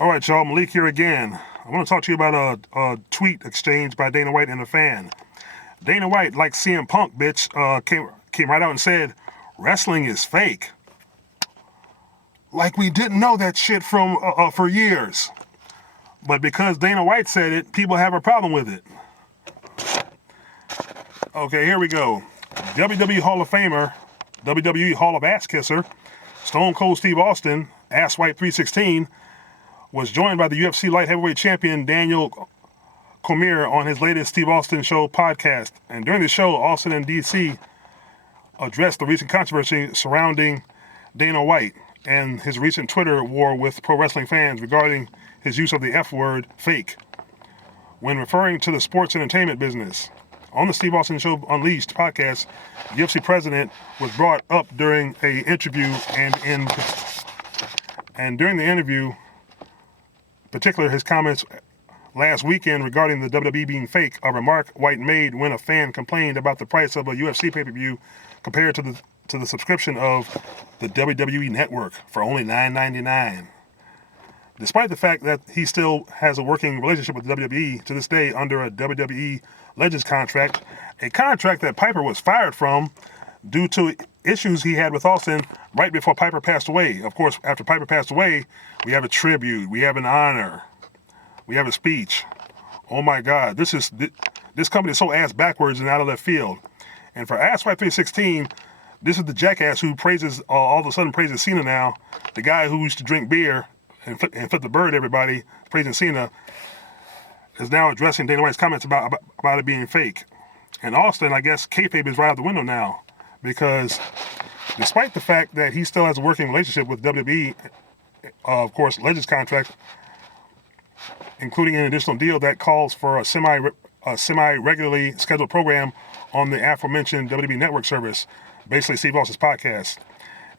All right, y'all, Malik here again. I want to talk to you about a tweet exchange by Dana White and a fan. Dana White, like CM Punk, bitch, came right out and said, wrestling is fake. Like we didn't know that shit for years. But because Dana White said it, people have a problem with it. Okay, here we go. WWE Hall of Famer, WWE Hall of Ass Kisser, Stone Cold Steve Austin, Asswipe 316, was joined by the UFC light heavyweight champion Daniel Cormier on his latest Steve Austin Show podcast. And during the show, Austin and DC addressed the recent controversy surrounding Dana White and his recent Twitter war with pro wrestling fans regarding his use of the F word, fake, when referring to the sports entertainment business. On the Steve Austin Show Unleashed podcast, the UFC president was brought up during an interview, and during the interview, particularly his comments last weekend regarding the WWE being fake, a remark White made when a fan complained about the price of a UFC pay-per-view compared to the subscription of the WWE Network for only $9.99. Despite the fact that he still has a working relationship with WWE to this day under a WWE Legends contract, a contract that Piper was fired from due to issues he had with Austin right before Piper passed away. Of course, after Piper passed away, we have a tribute, we have an honor, we have a speech. Oh my God, this company is so ass backwards and out of left field. And for Asswipe 316, this is the jackass who praises, all of a sudden praises Cena now, the guy who used to drink beer and flip the bird, everybody, praising Cena, is now addressing Dana White's comments about it being fake. And Austin, I guess, kayfabe is right out the window now, because despite the fact that he still has a working relationship with WWE, of course, Legends contract, including an additional deal that calls for a semi-regularly scheduled program on the aforementioned WWE Network service, basically Steve Austin's podcast.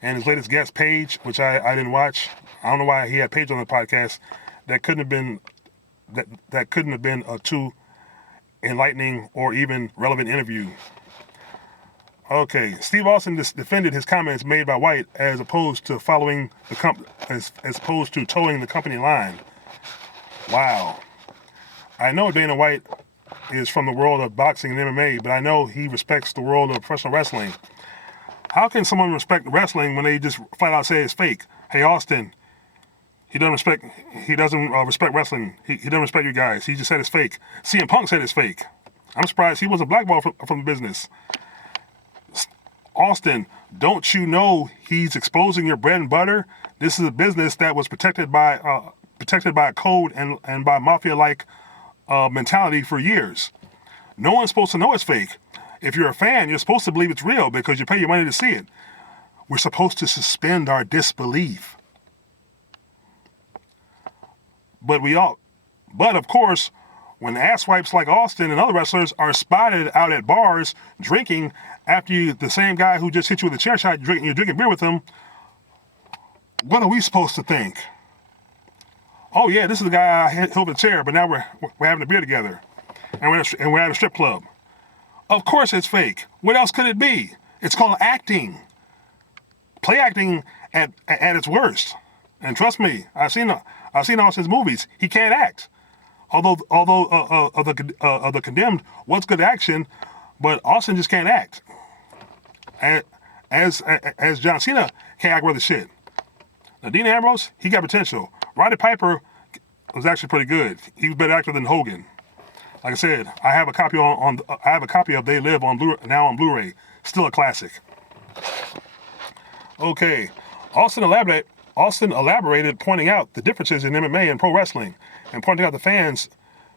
And his latest guest, Paige, which I didn't watch. I don't know why he had Paige on the podcast. That couldn't have been a too enlightening or even relevant interview. Okay, Steve Austin defended his comments made by White as opposed to towing the company line. Wow. I know Dana White is from the world of boxing and MMA, but I know he respects the world of professional wrestling. How can someone respect wrestling when they just flat out say it's fake? Hey, Austin, he doesn't respect wrestling. He doesn't respect you guys. He just said it's fake. CM Punk said it's fake. I'm surprised he wasn't blackballed from the business. Austin, don't you know he's exposing your bread and butter? This is a business that was protected by a code and by mafia-like mentality for years. No one's supposed to know it's fake. If you're a fan, you're supposed to believe it's real because you pay your money to see it. We're supposed to suspend our disbelief. But of course, when asswipes like Austin and other wrestlers are spotted out at bars drinking after the same guy who just hit you with a chair shot, you're drinking beer with him, what are we supposed to think? Oh yeah, this is the guy I hit with a chair, but now we're having a beer together, and we're at a strip club. Of course it's fake. What else could it be? It's called acting. Play acting at its worst. And trust me, I've seen Austin's movies. He can't act. Although of the Condemned was good action, but Austin just can't act. As John Cena can't act worth a shit. Now Dean Ambrose, he got potential. Roddy Piper was actually pretty good. He was a better actor than Hogan. Like I said, I have a copy of They Live on Blu-ray. Still a classic. Okay, Austin elaborated, pointing out the differences in MMA and pro wrestling, and pointing out the fans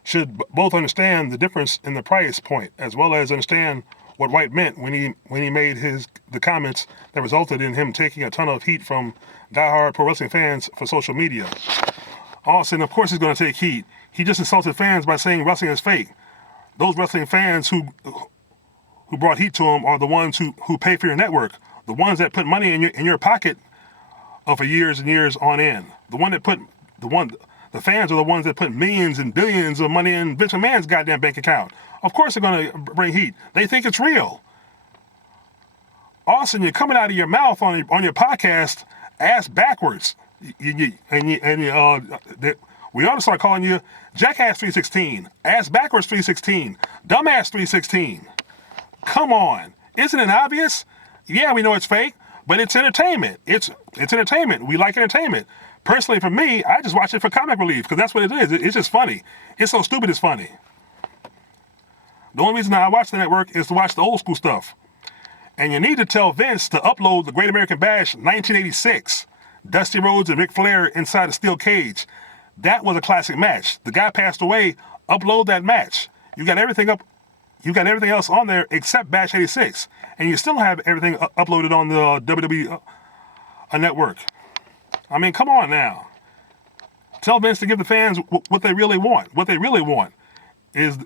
should both understand the difference in the price point, as well as understand what White meant when he made the comments that resulted in him taking a ton of heat from diehard pro wrestling fans for social media. Austin, of course, is going to take heat. He just insulted fans by saying wrestling is fake. Those wrestling fans who brought heat to him are the ones who pay for your network, the ones that put money in your pocket for years and years on end. The fans are the ones that put millions and billions of money in Vince McMahon's goddamn bank account. Of course they're going to bring heat. They think it's real. Austin, you're coming out of your mouth on your podcast ass backwards. We ought to start calling you Jackass 316, Ass Backwards 316, Dumbass 316. Come on, isn't it obvious? Yeah, we know it's fake, but it's entertainment. It's entertainment. We like entertainment. Personally, for me, I just watch it for comic relief because that's what it is. It's just funny. It's so stupid. It's funny. The only reason I watch the network is to watch the old school stuff. And you need to tell Vince to upload the Great American Bash 1986, Dusty Rhodes and Ric Flair inside a steel cage. That was a classic match. The guy passed away. Upload that match. You got everything up. You got everything else on there except Bash 86, and you still have everything uploaded on the WWE network. I mean, come on now. Tell Vince to give the fans what they really want. What they really want is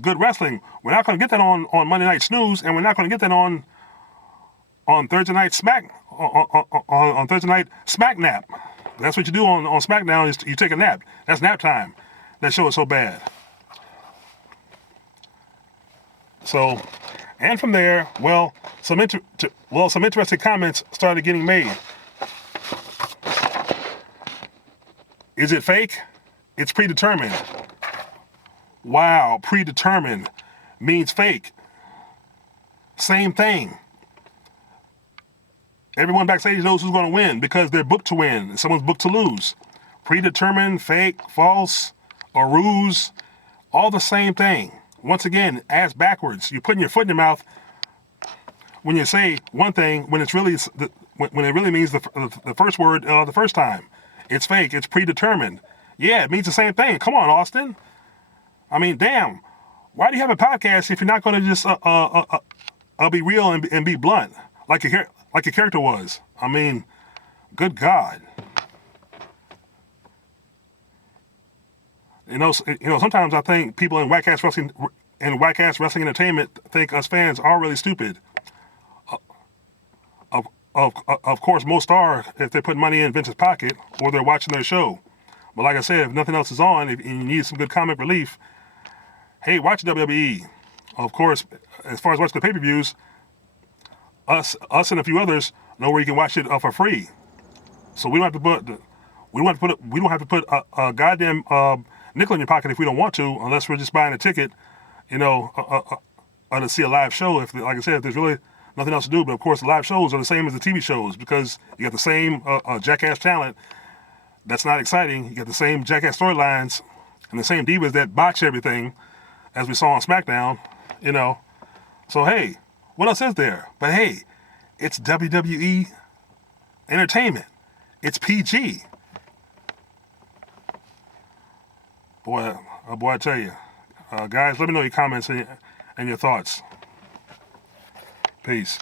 good wrestling. We're not going to get that on Monday Night Snooze, and we're not going to get that on Thursday Night on Thursday Night Smack Nap. That's what you do on SmackDown is you take a nap. That's nap time. That show is so bad. So, and from there, well, some interesting comments started getting made. Is it fake? It's predetermined. Wow, predetermined means fake. Same thing. Everyone backstage knows who's going to win because they're booked to win. Someone's booked to lose. Predetermined, fake, false, or ruse, all the same thing. Once again, ass backwards. You're putting your foot in your mouth when you say one thing when it's really when it really means the first word the first time. It's fake. It's predetermined. Yeah, it means the same thing. Come on, Austin. I mean, damn. Why do you have a podcast if you're not going to just be real and be blunt like your character was? I mean, good God. You know, sometimes I think people in whack-ass wrestling entertainment think us fans are really stupid. Of course, most are if they're putting money in Vince's pocket or they're watching their show. But like I said, if nothing else is on, and you need some good comic relief, hey, watch WWE. Of course, as far as watching the pay-per-views, us and a few others know where you can watch it for free. So we don't have to put a goddamn nickel in your pocket if we don't want to, unless we're just buying a ticket, to see a live show. If, like I said, if there's really nothing else to do. But of course, the live shows are the same as the TV shows because you got the same jackass talent. That's not exciting. You got the same jackass storylines and the same divas that botch everything, as we saw on SmackDown. So hey, what else is there? But hey, it's WWE entertainment. It's PG. Boy, I tell you. Guys, let me know your comments and your thoughts. Peace.